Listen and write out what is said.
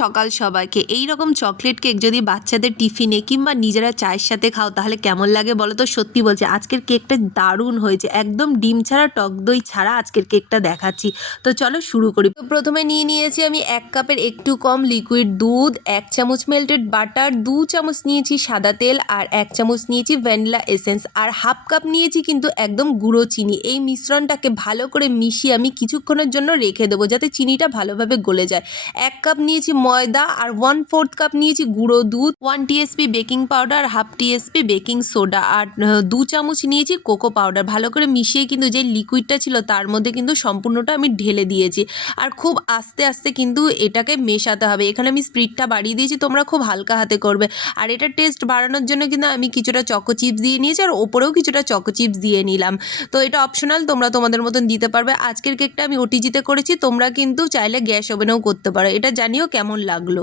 সকাল সবাইকে। এই রকম চকলেট কেক যদি বাচ্চাদের টিফিনে কিংবা নিজেরা চায়ের সাথে খাও তাহলে কেমন লাগে বলো তো? সত্যি বলছি আজকের কেকটা দারুণ হয়েছে, একদম ডিম ছাড়া টক দই ছাড়া আজকের কেকটা দেখাচ্ছি। তো চলো শুরু করি। তো প্রথমে নিয়ে নিয়েছি আমি 1 কাপের একটু কম লিকুইড দুধ, 1 চামচ মেল্টেড বাটার, 2 চামচ নিয়েছি সাদা তেল, আর 1 চামচ নিয়েছি ভ্যানিলা এসেন্স, আর হাফ কাপ নিয়েছি কিন্তু একদম গুঁড়ো চিনি। এই মিশ্রণটাকে ভালো করে মিশিয়ে আমি কিছুক্ষণের জন্য রেখে দেবো যাতে চিনিটা ভালোভাবে গলে যায়। 1 কাপ নিয়েছি ময়দা, আর 1/4 কাপ নিয়েছি গুঁড়ো দুধ, 1 tsp baking powder, half tsp baking soda, আর 2 চামচ নিয়েছি কোকো পাউডার। ভালো করে মিশিয়ে কিন্তু যে লিকুইডটা ছিল তার মধ্যে কিন্তু সম্পূর্ণটা আমি ঢেলে দিয়েছি, আর খুব আস্তে আস্তে কিন্তু এটাকে মেশাতে হবে। এখানে আমি স্পিডটা বাড়িয়ে দিয়েছি, তোমরা খুব হালকা হাতে করবে। আর এটা টেস্ট বাড়ানোর জন্য কিন্তু আমি কিছুটা চকো চিপস দিয়ে নিয়েছি, আর ওপরেও কিছুটা চকো চিপস দিয়ে নিলাম। তো এটা অপশনাল, তোমরা তোমাদের মতন দিতে পারবে। আজকের কেকটা আমি ওটিজিতে করেছি, তোমরা কিন্তু চাইলে গ্যাস ওভেনেও করতে পারো। এটা জানিও কেমন লাগলো।